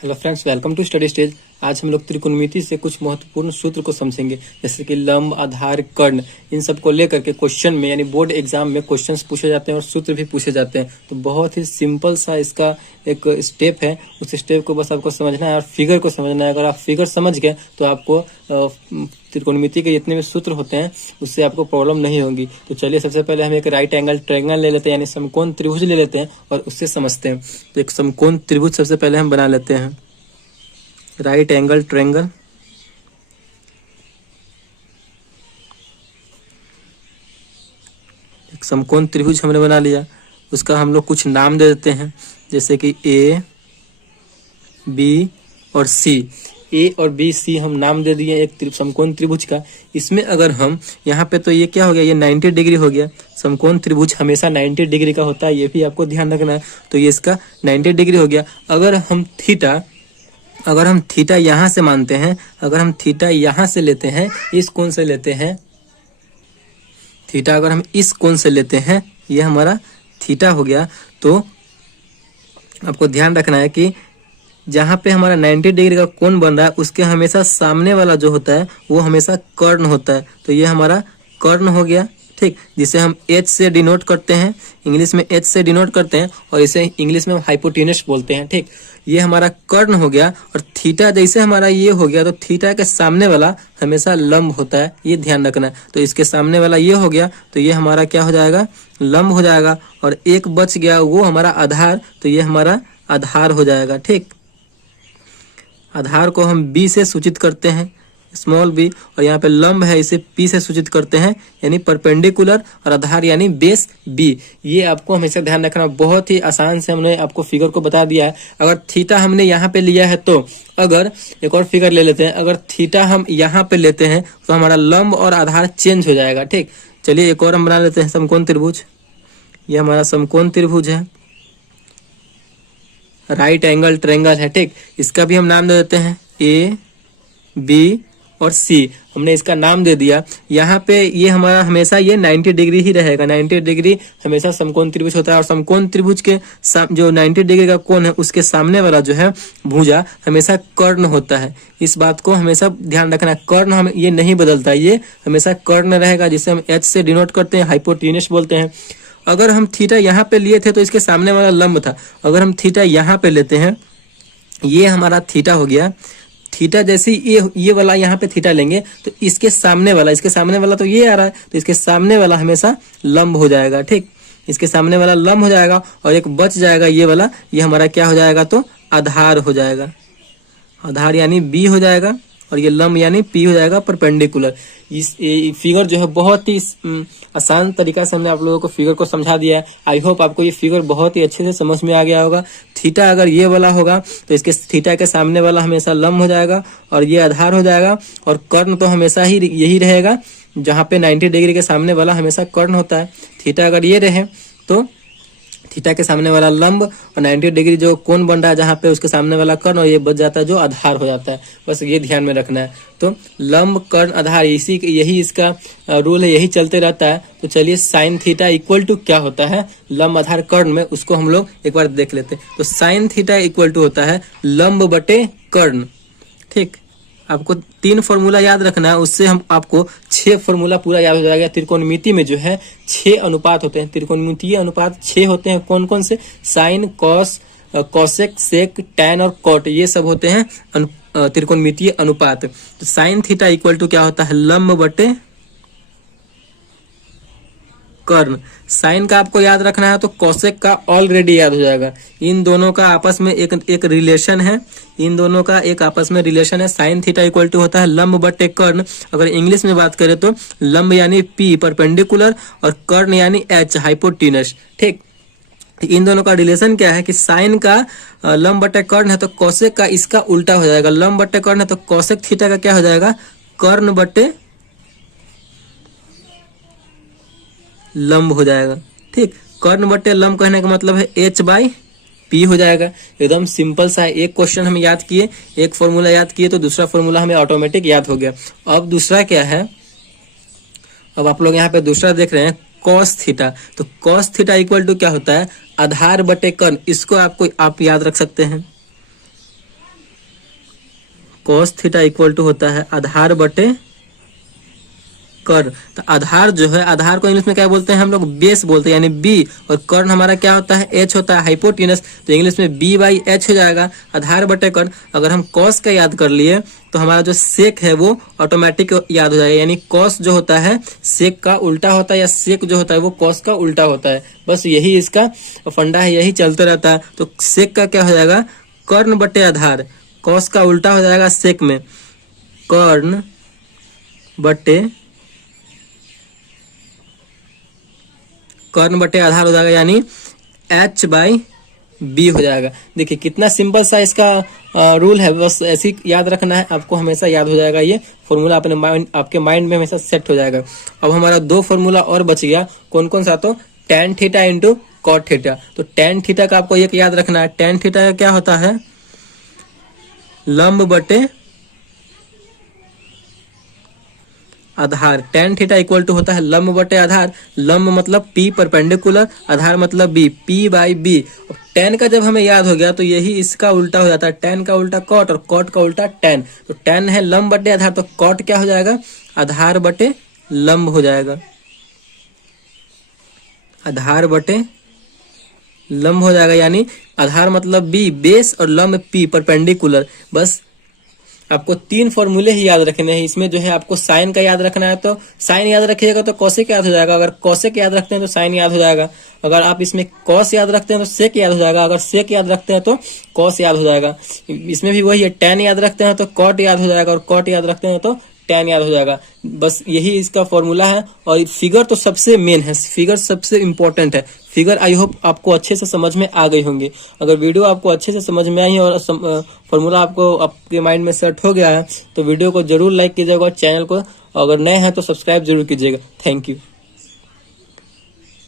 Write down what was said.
Hello friends, welcome to Study Stage. आज हम लोग त्रिकोणमिति से कुछ महत्वपूर्ण सूत्र को समझेंगे, जैसे कि लंब, आधार, कर्ण। इन सब को लेकर के क्वेश्चन में यानी बोर्ड एग्जाम में क्वेश्चंस पूछे जाते हैं और सूत्र भी पूछे जाते हैं। तो बहुत ही सिंपल सा इसका एक स्टेप है, उस स्टेप को बस आपको समझना है और फिगर को समझना है। अगर आप फिगर समझ गए तो आपको त्रिकोणमिति के जितने भी सूत्र होते हैं उससे आपको प्रॉब्लम नहीं होगी। तो चलिए सबसे पहले हम एक राइट एंगल ट्रायंगल ले लेते हैं, यानी समकोण त्रिभुज ले लेते हैं और उससे समझते हैं। तो एक समकोण त्रिभुज सबसे पहले हम बना लेते हैं, राइट एंगल ट्रायंगल। एक समकोण त्रिभुज हमने बना लिया, उसका हम लोग कुछ नाम दे देते हैं, जैसे कि ए, बी और सी। ए और बी, सी हम नाम दे दिए एक समकोण त्रिभुज का। इसमें अगर हम यहाँ पे, तो ये क्या हो गया, ये 90 डिग्री हो गया। समकोण त्रिभुज हमेशा 90 डिग्री का होता है, ये भी आपको ध्यान रखना है। तो ये इसका 90 डिग्री हो गया। अगर हम थीटा यहाँ से मानते हैं, अगर हम थीटा यहाँ से लेते हैं, इस कोण से लेते हैं, थीटा अगर हम इस कोण से लेते हैं, ये हमारा थीटा हो गया। तो आपको ध्यान रखना है कि जहाँ पे हमारा 90 डिग्री का कोण बन रहा है, उसके हमेशा सामने वाला जो होता है वो हमेशा कर्ण होता है। तो ये हमारा कर्ण हो गया, ठीक, जिसे हम H से डिनोट करते हैं, इंग्लिश में H से डिनोट करते हैं और इसे इंग्लिश में हाइपोटेनस बोलते हैं, ठीक। ये हमारा कर्ण हो गया। और थीटा जैसे हमारा ये हो गया, तो थीटा के सामने वाला हमेशा लंब होता है, ये ध्यान रखना है। तो इसके सामने वाला ये हो गया, तो ये हमारा क्या हो जाएगा, लंब हो जाएगा। और एक बच गया, वो हमारा आधार, तो ये हमारा आधार हो जाएगा, ठीक। आधार को हम बी से सूचित करते हैं, स्मॉल बी, और यहाँ पे लंब है, इसे पी से सूचित करते हैं, यानी परपेंडिकुलर, और आधार यानी बेस बी। ये आपको हमेशा ध्यान रखना। बहुत ही आसान से हमने आपको फिगर को बता दिया है। अगर थीटा हमने यहाँ पे लिया है, तो अगर एक और फिगर ले लेते हैं, अगर थीटा हम यहाँ पे लेते हैं तो हमारा लंब और आधार चेंज हो जाएगा, ठीक। चलिए एक और हम बना लेते हैं समकोण त्रिभुज। ये हमारा समकोण त्रिभुज है, राइट एंगल ट्रायंगल है, ठीक। इसका भी हम नाम दे देते हैं ए, बी और सी। हमने इसका नाम दे दिया। यहाँ पे ये हमारा हमेशा ये 90 डिग्री ही रहेगा। 90 डिग्री हमेशा समकोण त्रिभुज होता है। और समकोण त्रिभुज के जो 90 डिग्री का कोण है, उसके सामने वाला जो है भुजा हमेशा कर्ण होता है। इस बात को हमेशा ध्यान रखना। कर्ण हम ये नहीं बदलता, ये हमेशा कर्ण रहेगा, जिसे हम H से डिनोट करते हैं, हाइपोटेनस बोलते हैं। अगर हम थीटा यहाँ पे लिए थे तो इसके सामने वाला लंब था। अगर हम थीटा यहाँ पे लेते हैं, ये हमारा थीटा हो गया। थीटा जैसे ये वाला यहाँ पे थीटा लेंगे, तो इसके सामने वाला तो ये आ रहा है, तो इसके सामने वाला हमेशा लंब हो जाएगा, ठीक। इसके सामने वाला लंब हो जाएगा और एक बच जाएगा ये वाला, ये हमारा क्या हो जाएगा, तो आधार हो जाएगा। आधार यानी बी हो जाएगा और ये लंब यानी पी हो जाएगा, परपेंडिकुलर। इस फिगर जो है बहुत ही आसान तरीका से हमने आप लोगों को फिगर को समझा दिया है। आई होप आपको ये फिगर बहुत ही अच्छे से समझ में आ गया होगा। थीटा अगर ये वाला होगा तो इसके थीटा के सामने वाला हमेशा लंब हो जाएगा और ये आधार हो जाएगा। और कर्ण तो हमेशा ही यही रहेगा, जहाँ पे 90 डिग्री के सामने वाला हमेशा कर्ण होता है। थीटा अगर ये रहे तो थीटा के सामने वाला लंब और 90 डिग्री जो कोण बन रहा है जहाँ पे, उसके सामने वाला कर्ण, और ये बच जाता है जो आधार हो जाता है। बस ये ध्यान में रखना है। तो लंब, कर्ण, आधार, यही इसका रूल है, यही चलते रहता है। तो चलिए साइन थीटा इक्वल टू क्या होता है लंब, आधार, कर्ण में, उसको हम लोग एक बार देख लेते हैं। तो साइन थीटा इक्वल टू होता है लंब बटे कर्ण, ठीक। आपको 3 फॉर्मूला याद रखना है, उससे हम आपको 6 फॉर्मूला पूरा याद हो जाएगा। त्रिकोणमिति में जो है 6 अनुपात होते हैं, त्रिकोणमितीय अनुपात 6 होते हैं। कौन कौन से? साइन, कॉस, कोसेक, सेक, टैन और कॉट, ये सब होते हैं त्रिकोणमितीय अनुपात। तो साइन थीटा इक्वल टू क्या होता है, लंब बटे कर्ण। साइन का आपको याद रखना है तो कोसेक का ऑलरेडी याद हो जाएगा। इन दोनों का आपस में एक रिलेशन है, इन दोनों का एक आपस में रिलेशन है। साइन थीटा इक्वल टू होता है लंब बटे कर्ण। अगर इंग्लिश में बात करें तो लंब यानी पी, परपेंडिकुलर, और कर्ण यानी एच, हाइपोटेनस, ठीक। इन दोनों का रिलेशन क्या है कि साइन का लंब बटे कर्ण है तो कोसेक का इसका उल्टा हो जाएगा। लंब बटे कर्ण है तो कोसेक थीटा का क्या हो जाएगा, कर्ण बटे लंब हो जाएगा, ठीक। कर्ण बटे लंब कहने का मतलब है H बाई P हो जाएगा। एकदम सिंपल सा है। एक क्वेश्चन हम याद किए, एक फॉर्मूला याद किए, तो दूसरा फॉर्मूला हमें ऑटोमेटिक याद हो गया। अब दूसरा क्या है, अब आप लोग यहाँ पे दूसरा देख रहे हैं कॉस थीटा। तो कॉस थीटा इक्वल टू क्या होता है, आधार बटे कर्ण। इसको आप याद रख सकते हैं। cos थीटा इक्वल टू होता है आधार बटे कर्ण। तो आधार जो है, आधार को इंग्लिश में क्या बोलते हैं हम लोग, बेस बोलते हैं, यानी बी, और कर्ण हमारा क्या होता है, एच होता है, हाइपोटेनस। तो इंग्लिश में बी बाई एच हो जाएगा, आधार बटे कर्ण। अगर हम कॉस का याद कर लिए तो हमारा जो सेक है वो ऑटोमेटिक याद हो जाएगा, यानी कॉस जो होता है सेक का उल्टा होता है, या सेक जो होता है वो कॉस का उल्टा होता है। बस यही इसका फंडा है, यही चलते रहता है। तो सेक का क्या हो जाएगा, कर्ण बटे आधार, कॉस का उल्टा हो जाएगा सेक में, कर्ण बटे आधार हो जाएगा, यानी h बाई बी हो जाएगा। देखिए कितना सिंपल सा इसका रूल है, बस ऐसे ही याद रखना है, आपको हमेशा याद हो जाएगा ये फॉर्मूला, आपके माइंड में हमेशा सेट हो जाएगा। अब हमारा दो फॉर्मूला और बच गया, कौन कौन सा, तो tan theta into cot theta. तो tan थीटा का आपको एक याद रखना है, tan थीटा का क्या होता है, लंब बटे आधार। tan थीटा इक्वल टू होता है लंब बटे आधार, लंब मतलब P परपेंडिकुलर, आधार मतलब B, P by B. tan का जब हमें याद हो गया तो यही इसका उल्टा हो जाता है, tan का उल्टा कॉट और कॉट का उल्टा tan। तो tan है लंब बटे आधार, तो कॉट क्या हो जाएगा, आधार बटे लंब हो जाएगा, आधार बटे लंब हो जाएगा, यानी आधार मतलब B बेस और लंब P परपेंडिकुलर। बस आपको तीन फॉर्मूले ही याद रखने हैं। इसमें जो है आपको साइन का याद रखना है, तो साइन याद रखिएगा तो कॉसेक याद हो जाएगा, अगर कॉसेक याद रखते हैं तो साइन याद हो जाएगा, अगर आप इसमें कॉस याद रखते हैं तो सेक याद हो जाएगा, अगर सेक याद रखते हैं तो कॉस याद हो जाएगा। इसमें भी वही है, tan याद रखते हैं तो कॉट याद हो जाएगा, और कॉट याद रखते हैं तो tan याद हो जाएगा। बस यही इसका फॉर्मूला है। और फिगर तो सबसे मेन है, फिगर सबसे इंपॉर्टेंट है। फिगर आई होप आपको अच्छे से समझ में आ गई होंगी। अगर वीडियो आपको अच्छे से समझ में आई है और फॉर्मूला आपको आपके माइंड में सेट हो गया है तो वीडियो को जरूर लाइक कीजिएगा और चैनल को अगर नए हैं तो सब्सक्राइब जरूर कीजिएगा। Thank you.